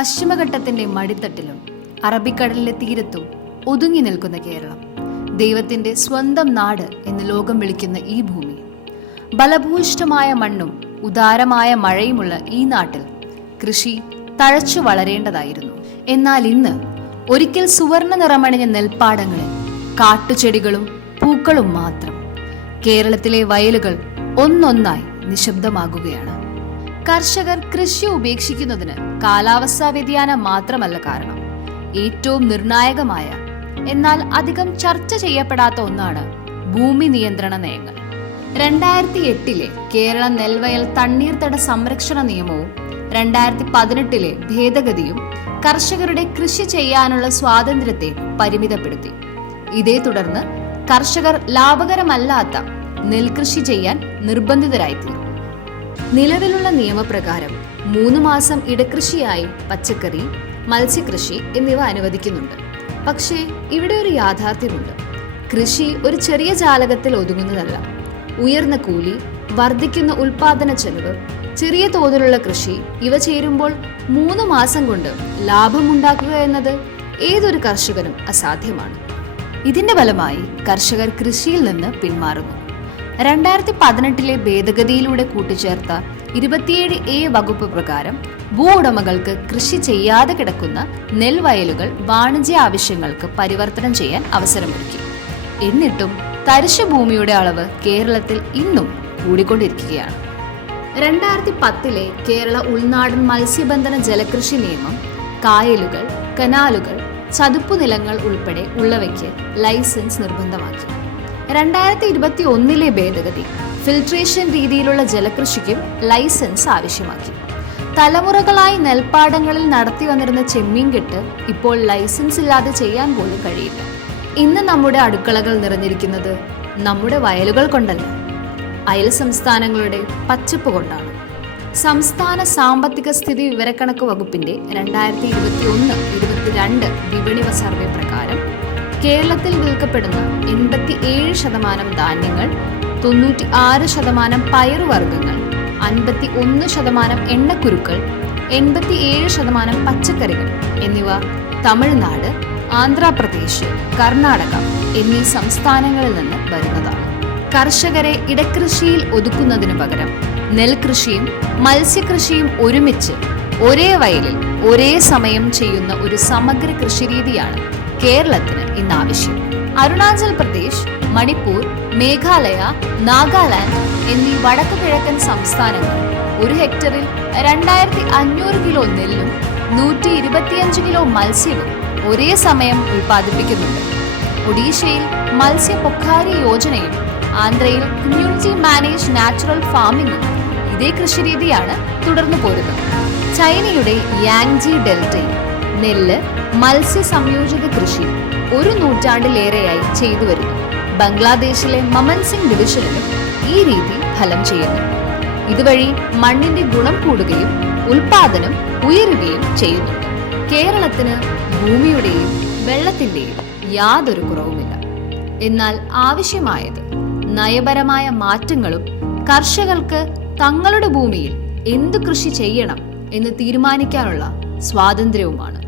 പശ്ചിമഘട്ടത്തിന്റെ മടിത്തട്ടിലും അറബിക്കടലിലെ തീരത്തും ഒതുങ്ങി നിൽക്കുന്ന കേരളം, ദൈവത്തിന്റെ സ്വന്തം നാട് എന്ന് ലോകം വിളിക്കുന്ന ഈ ഭൂമി, ബലഭൂയിഷ്ഠമായ മണ്ണും ഉദാരമായ മഴയുമുള്ള ഈ നാട്ടിൽ കൃഷി തഴച്ചു വളരേണ്ടതായിരുന്നു. എന്നാൽ ഇന്ന് ഒരിക്കൽ സുവർണ നിറമണിഞ്ഞ നെൽപ്പാടങ്ങളിൽ കാട്ടുചെടികളും പൂക്കളും മാത്രം. കേരളത്തിലെ വയലുകൾ ഒന്നൊന്നായി നിശബ്ദമാകുകയാണ്. കർഷകർ കൃഷി ഉപേക്ഷിക്കുന്നതിന് കാലാവസ്ഥാ വ്യതിയാനം മാത്രമല്ല കാരണം. ഏറ്റവും നിർണായകമായ എന്നാൽ അധികം ചർച്ച ചെയ്യപ്പെടാത്ത ഒന്നാണ് ഭൂമി നിയന്ത്രണ നയങ്ങൾ. 2008 കേരള നെൽവയൽ തണ്ണീർത്തട സംരക്ഷണ നിയമവും 2018 ഭേദഗതിയും കർഷകരുടെ കൃഷി ചെയ്യാനുള്ള സ്വാതന്ത്ര്യത്തെ പരിമിതപ്പെടുത്തി. ഇതേ തുടർന്ന് കർഷകർ ലാഭകരമല്ലാത്ത നെൽകൃഷി ചെയ്യാൻ നിർബന്ധിതരായിത്തീർന്നു. നിലവിലുള്ള നിയമപ്രകാരം 3 മാസം ഇടകൃഷിയായി പച്ചക്കറി, മത്സ്യകൃഷി എന്നിവ അനുവദിക്കുന്നുണ്ട്. പക്ഷേ ഇവിടെ ഒരു യാഥാർത്ഥ്യമുണ്ട്. കൃഷി ഒരു ചെറിയ ജാലകത്തിൽ ഒതുങ്ങുന്നതല്ല. ഉയർന്ന കൂലി, വർദ്ധിക്കുന്ന ഉൽപാദന ചെലവ്, ചെറിയ തോതിലുള്ള കൃഷി ഇവ ചേരുമ്പോൾ 3 മാസം കൊണ്ട് ലാഭമുണ്ടാക്കുക എന്നത് ഏതൊരു കർഷകനും അസാധ്യമാണ്. ഇതിന്റെ ഫലമായി കർഷകർ കൃഷിയിൽ നിന്ന് പിന്മാറുന്നു. 2018 ഭേദഗതിയിലൂടെ കൂട്ടിച്ചേർത്ത 27A വകുപ്പ് പ്രകാരം ഭൂ ഉടമകൾക്ക് കൃഷി ചെയ്യാതെ കിടക്കുന്ന നെൽവയലുകൾ വാണിജ്യ ആവശ്യങ്ങൾക്ക് പരിവർത്തനം ചെയ്യാൻ അവസരമൊരുക്കി. എന്നിട്ടും തരിശു ഭൂമിയുടെ അളവ് കേരളത്തിൽ ഇന്നും കൂടിക്കൊണ്ടിരിക്കുകയാണ്. 2010 കേരള ഉൾനാടൻ മത്സ്യബന്ധന ജലകൃഷി നിയമം കായലുകൾ, കനാലുകൾ, ചതുപ്പുനിലങ്ങൾ ഉൾപ്പെടെ ഉള്ളവയ്ക്ക് ലൈസൻസ് നിർബന്ധമാക്കി. 2021 ഭേദഗതി ഫിൽട്രേഷൻ രീതിയിലുള്ള ജലകൃഷിക്കും ലൈസൻസ് ആവശ്യമാക്കി. തലമുറകളായി നെൽപ്പാടങ്ങളിൽ നടത്തി വന്നിരുന്ന ചെമ്മീൻകെട്ട് ഇപ്പോൾ ലൈസൻസ് ഇല്ലാതെ ചെയ്യാൻ പോലും കഴിയില്ല. ഇന്ന് നമ്മുടെ അടുക്കളകൾ നിറഞ്ഞിരിക്കുന്നത് നമ്മുടെ വയലുകൾ കൊണ്ടല്ല, അയൽ സംസ്ഥാനങ്ങളുടെ പച്ചപ്പ് കൊണ്ടാണ്. സംസ്ഥാന സാമ്പത്തിക സ്ഥിതി വിവരക്കണക്ക് വകുപ്പിന്റെ 2021-22 വിപണി സർവേ പ്രകാരം കേരളത്തിൽ വിൽക്കപ്പെടുന്ന 87% ധാന്യങ്ങൾ, 96% പയറുവർഗ്ഗങ്ങൾ, 51% എണ്ണക്കുരുക്കൾ, 87% പച്ചക്കറികൾ എന്നിവ തമിഴ്നാട്, ആന്ധ്രാപ്രദേശ്, കർണാടക എന്നീ സംസ്ഥാനങ്ങളിൽ നിന്ന് വരുന്നതാണ്. കർഷകരെ ഇടകൃഷിയിൽ ഒതുക്കുന്നതിനു പകരം നെൽകൃഷിയും മത്സ്യകൃഷിയും ഒരുമിച്ച് ഒരേ വയലിൽ ഒരേ സമയം ചെയ്യുന്ന ഒരു സമഗ്ര കൃഷിരീതിയാണ് കേരളത്തിന് ഇന്ന് ആവശ്യം. അരുണാചൽ പ്രദേശ്, മണിപ്പൂർ, മേഘാലയ, നാഗാലാൻഡ് എന്നീ വടക്കു കിഴക്കൻ സംസ്ഥാനങ്ങൾ 1 ഹെക്ടറിൽ 2500 കിലോ നെല്ലും 125 കിലോ മത്സ്യവും ഒരേ സമയം ഉൽപ്പാദിപ്പിക്കുന്നുണ്ട്. ഒഡീഷയിൽ മത്സ്യ പൊഖാരി യോജനയും ആന്ധ്രയിൽ കമ്മ്യൂണിറ്റി മാനേജ് നാച്ചുറൽ ഫാമിംഗും ഇതേ കൃഷിരീതിയാണ് തുടർന്നു പോരുന്നത്. ചൈനയുടെ യാങ്ജി ഡെൽറ്റയിൽ നെല്ല്, മത്സ്യ സംയോജിത കൃഷി 1 നൂറ്റാണ്ടിലേറെയായി ചെയ്തു വരുന്നു. ബംഗ്ലാദേശിലെ മമൻസിംഗ് ഡിവിഷനിലും ഈ രീതി ഫലം ചെയ്യുന്നു. ഇതുവഴി മണ്ണിന്റെ ഗുണം കൂടുകയും ഉൽപാദനം ഉയരുകയും ചെയ്യുന്നുണ്ട്. കേരളത്തിന് ഭൂമിയുടെയും വെള്ളത്തിന്റെയും യാതൊരു കുറവുമില്ല. എന്നാൽ ആവശ്യമായത് നയപരമായ മാറ്റങ്ങളും കർഷകർക്ക് തങ്ങളുടെ ഭൂമിയിൽ എന്തു കൃഷി ചെയ്യണം എന്ന് തീരുമാനിക്കാനുള്ള സ്വാതന്ത്ര്യവുമാണ്.